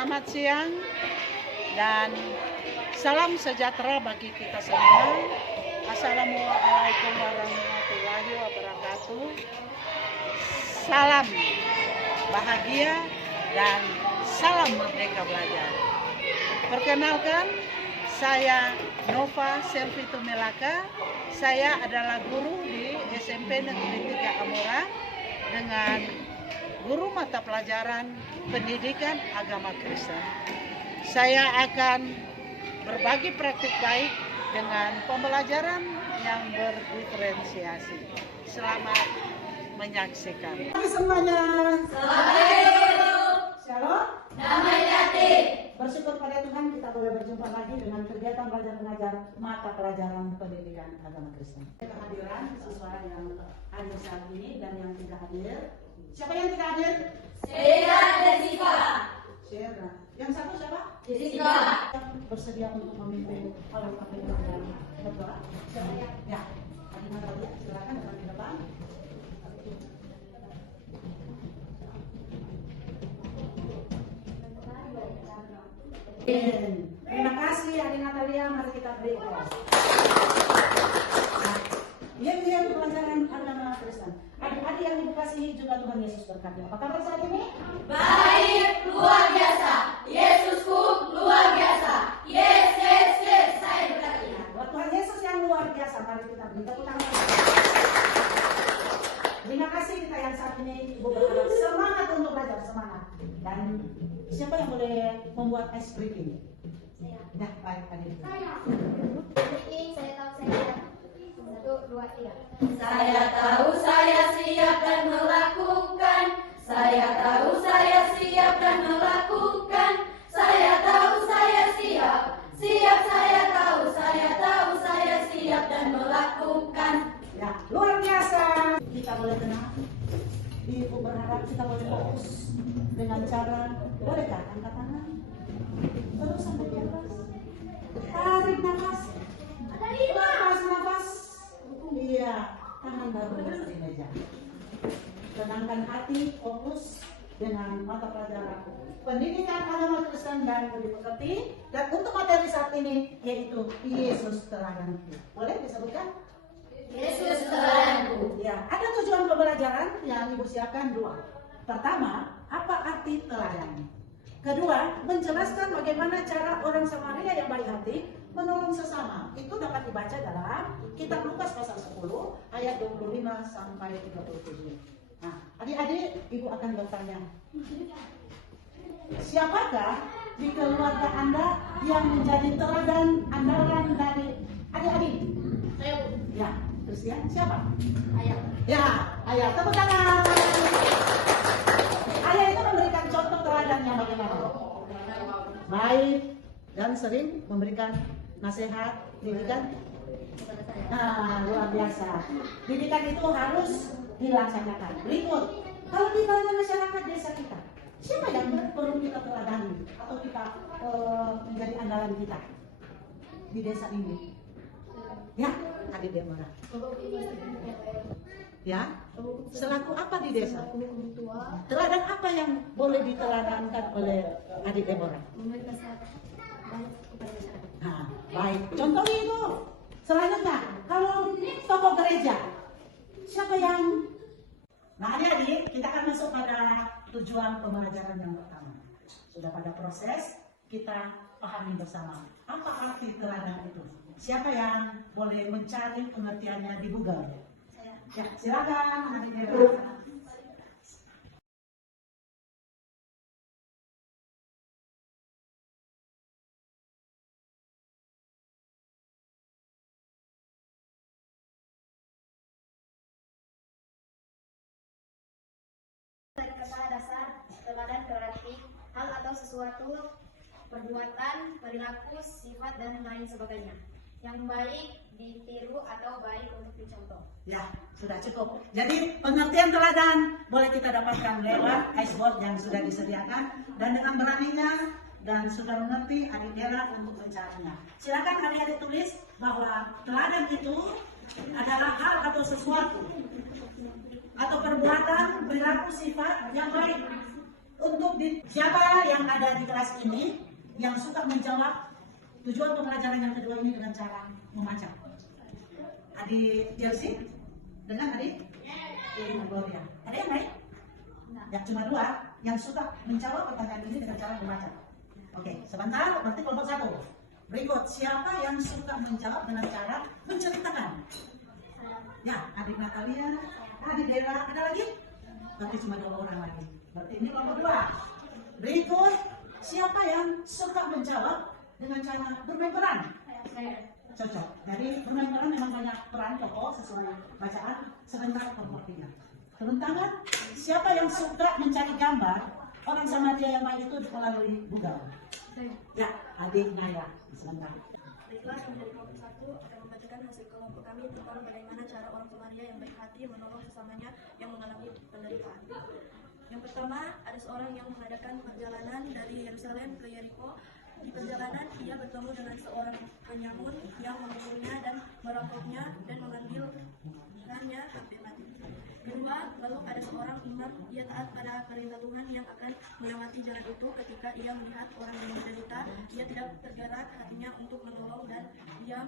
Selamat siang dan salam sejahtera bagi kita semua. Assalamualaikum warahmatullahi wabarakatuh. Salam bahagia dan salam merdeka belajar. Perkenalkan, saya Nova Selvi Tumelaka. Saya adalah guru di SMP Negeri 3 Amora dengan guru mata pelajaran pendidikan agama Kristen. Saya akan berbagi praktik baik dengan pembelajaran yang berdiferensiasi. Selamat menyaksikan. Semuanya. Shalom. Damai hati. Bersyukur pada Tuhan kita boleh berjumpa lagi dengan kegiatan belajar mengajar mata pelajaran pendidikan agama Kristen. Kehadiran siswa yang hadir saat ini dan yang tidak hadir. Siapa yang tidak hadir? Saya Jessica. Shera. Yang satu siapa? Jessica. Bersedia untuk memimpin kalau kami dan berdoa. Siapa ya? Ya. Adina tadi silakan datang di depan. Terima kasih Adi Natalia, mari kita beri aplaus. Diam-diam pelajaran agama Kristen. Adik-adik yang Ibu kasihi juga Tuhan Yesus berkati. Apa kabar saat ini? Baik, luar biasa. Yesusku luar biasa. Yes, yes, yes, saya berkati. Buat Tuhan Yesus yang luar biasa, mari kita beri tepuk tangan. Terima kasih kita yang saat ini Ibu berharap semangat untuk belajar, semangat. Dan siapa yang boleh membuat ice breaking? Saya. Nah, baik adik. Saya tahu saya. 1, 2, 3. Saya tahu saya siap dan melakukan. Saya tahu saya siap dan melakukan. Saya tahu saya siap. Siap saya tahu saya siap dan melakukan. Ya, luar biasa. Kita boleh tenang. Ibu berharap kita boleh fokus dengan cara, bolehkah angkat tangan? Terus sampai di atas. Tarik nafas. Lepas nafas. Iya, tangan baru di meja. Tenangkan hati, fokus dengan mata pelajaran pendidikan agama Kristen dan budi pekerti. Dan untuk materi saat ini yaitu Yesus teladanku. Boleh disebutkan? Yesus teladanku. Ya, ada tujuan pembelajaran yang Ibu siapkan 2. Pertama, apa arti teladan? Kedua, menjelaskan bagaimana cara orang Samaria yang baik hati menolong sesama. Itu dapat dibaca dalam kitab Lukas pasal 10 ayat 25 sampai 37. Nah, adik-adik, Ibu akan bertanya, siapakah di keluarga Anda yang menjadi teladan andalan dari adik-adik? Saya. Ya, Christian, siapa? Ayah. Ya, ayah, tepuk tangan. Ayah itu memberikan contoh teladan yang bagaimana? Baik dan sering memberikan nasihat, didikan. Nah, luar biasa. Didikan itu harus dilaksanakan. Berikut, kalau di dalam masyarakat desa kita, siapa yang perlu kita teladani atau kita menjadi andalan kita di desa ini? Ya, Adik Demora. Ya, selaku apa di desa? Teladan apa yang boleh diteladankan oleh Adik Demora? Nah, baik. Contohnya itu. Selanjutnya, kalau tokoh gereja, siapa yang? Nah, adik-adik, kita akan masuk pada tujuan pembelajaran yang pertama. Sudah pada proses, kita pahami bersama. Apa arti teladan itu? Siapa yang boleh mencari pengertiannya di Google? Ya, silakan. Adik Demora. Kata dasar teladan berarti hal atau sesuatu, perbuatan, perilaku, sifat dan lain sebagainya yang baik ditiru atau baik untuk dicontoh. Ya, sudah cukup. Jadi pengertian teladan boleh kita dapatkan lewat iceboard yang sudah disediakan, dan dengan beraninya dan sudah mengerti adik Dela untuk mencarinya. Silakan adik-adik tulis bahwa teladan itu adalah hal atau sesuatu atau perbuatan, perilaku, sifat yang baik. Siapa yang ada di kelas ini yang suka menjawab tujuan pembelajaran yang kedua ini dengan cara membaca? Adik Chelsea dengan adik Gloria. Ada yang lain? Ya, cuma dua yang suka menjawab pertanyaan ini dengan cara membaca. Oke, sebentar, berarti kelompok 1. Berikut, siapa yang suka menjawab dengan cara menceritakan? Ya, adik Natalia, adik Dela, ada lagi? Berarti cuma 2 orang lagi. Berarti ini kelompok 2. Berikut, siapa yang suka menjawab dengan cara bermain peran? Cocok. Jadi bermain peran memang banyak peran pokok sesuai bacaan. Sebentar kelompok 3. Turun tangan. Siapa yang suka mencari gambar orang Samaria yang baik itu melalui Google? Ya, adik Naya. Sebentar. Baiklah, kami dari kelompok 1 akan membacakan hasil kelompok kami tentang bagaimana cara orang Samaria yang baik hati menolong sesamanya yang mengalami penderitaan. Yang pertama, ada seorang yang mengadakan perjalanan dari Yerusalem ke Yeriko. Di perjalanan, ia bertemu dengan seorang penyamun yang memukulnya dan merampoknya dan mengambilkannya sampai mati. Kedua, lalu ada seorang imam, ia taat pada perintah Tuhan yang akan melewati jalan itu. Ketika ia melihat orang yang menderita, ia tidak tergerak hatinya untuk menolong dan ia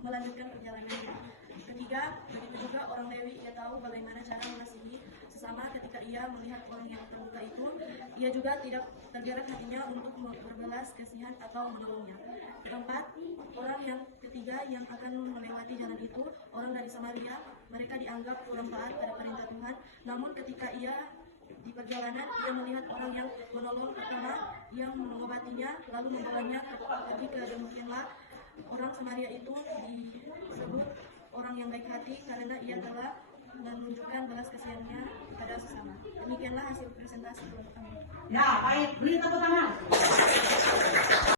melanjutkan perjalanannya. Ketiga, begitu juga orang Lewi, ia tahu bagaimana cara mengasihi sesama. Ketika ia melihat orang yang terluka itu, ia juga tidak tergerak hatinya untuk berbelas kasihan atau menolongnya. Keempat, orang yang ketiga yang akan melewati jalan itu, orang dari Samaria. Mereka dianggap kurang taat pada perintah Tuhan. Namun ketika ia di perjalanan, ia melihat orang yang menolong pertama, yang mengobatinya, lalu membawanya pergi ke demikianlah orang Samaria itu disebut orang yang baik hati karena ia telah menunjukkan belas kasihannya pada sesama. Demikianlah hasil presentasi kelompok kami. Ya, baik. Beri tepuk tangan.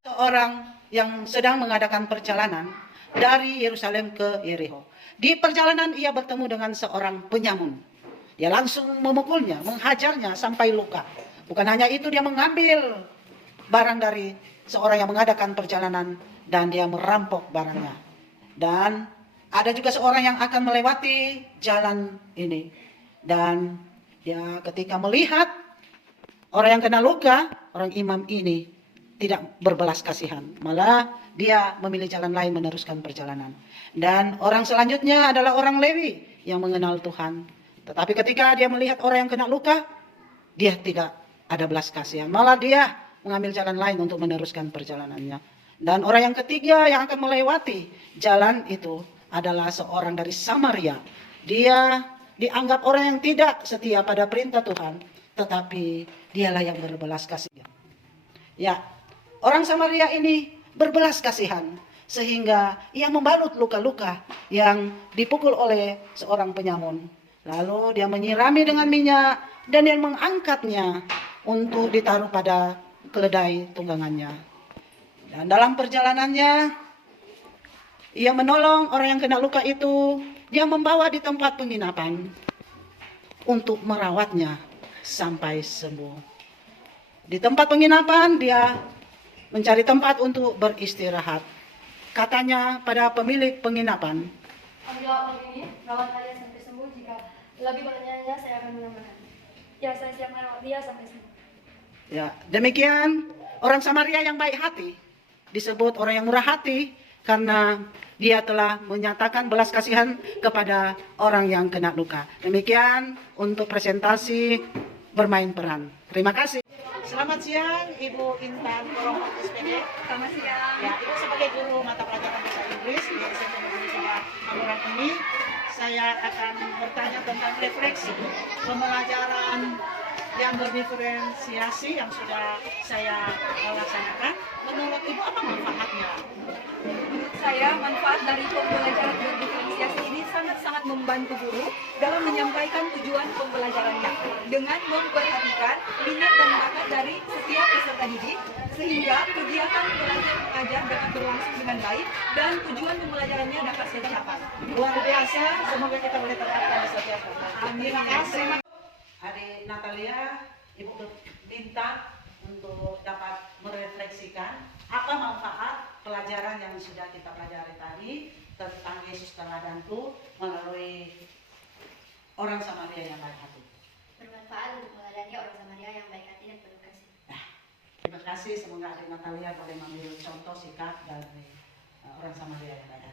Seorang yang sedang mengadakan perjalanan dari Yerusalem ke Yeriko. Di perjalanan ia bertemu dengan seorang penyamun. Dia langsung memukulnya, menghajarnya sampai luka. Bukan hanya itu, dia mengambil barang dari seorang yang mengadakan perjalanan dan dia merampok barangnya. Dan ada juga seorang yang akan melewati jalan ini. Dan dia ketika melihat orang yang kena luka, orang imam ini tidak berbelas kasihan. Malah dia memilih jalan lain meneruskan perjalanan. Dan orang selanjutnya adalah orang Lewi yang mengenal Tuhan. Tetapi ketika dia melihat orang yang kena luka, dia tidak ada belas kasihan. Malah dia mengambil jalan lain untuk meneruskan perjalanannya. Dan orang yang ketiga yang akan melewati jalan itu adalah seorang dari Samaria. Dia dianggap orang yang tidak setia pada perintah Tuhan, tetapi dialah yang berbelas kasihan. Ya, orang Samaria ini berbelas kasihan sehingga ia membalut luka-luka yang dipukul oleh seorang penyamun. Lalu dia menyirami dengan minyak dan dia mengangkatnya untuk ditaruh pada keledai tunggangannya. Dan dalam perjalanannya ia menolong orang yang kena luka itu. Dia membawa di tempat penginapan untuk merawatnya sampai sembuh. Di tempat penginapan dia mencari tempat untuk beristirahat. Katanya pada pemilik penginapan, Ambillah orang ini, rawat dia sampai sembuh. Jika lebih banyaknya, saya akan menambahkan. Ya, saya siap merawat dia sampai sembuh. ya, demikian orang Samaria yang baik hati disebut orang yang murah hati karena dia telah menyatakan belas kasihan kepada orang yang kena luka. Demikian untuk presentasi bermain peran. Terima kasih. Selamat siang Ibu Intan Korong SPD. Selamat siang. Ya, Ibu sebagai guru mata pelajaran bahasa Inggris di SMP Negeri 3 Magelang ini, saya akan bertanya tentang refleksi pembelajaran yang berdiferensiasi yang sudah saya laksanakan. Menurut Ibu apa manfaatnya? Menurut saya, manfaat dari pembelajaran berdiferensiasi ini sangat-sangat membantu guru dalam menyampaikan tujuan pembelajarannya dengan memperhatikan minat dan bakat dari setiap peserta didik sehingga kegiatan belajar mengajar dapat berlangsung dengan baik dan tujuan pembelajarannya dapat tercapai. Luar biasa, semoga kita boleh terapkan di setiap tempat. Terima kasih. Adik Natalia, Ibu minta untuk dapat merefleksikan apa manfaat pelajaran yang sudah kita pelajari tadi tentang Yesus teladanku melalui orang Samaria yang baik hati. Bermanfaat untuk meladani dia orang Samaria yang baik hati dan penuh kasih. Terima kasih, semoga adik Natalia boleh mengambil contoh sikap dari orang Samaria yang baik hati.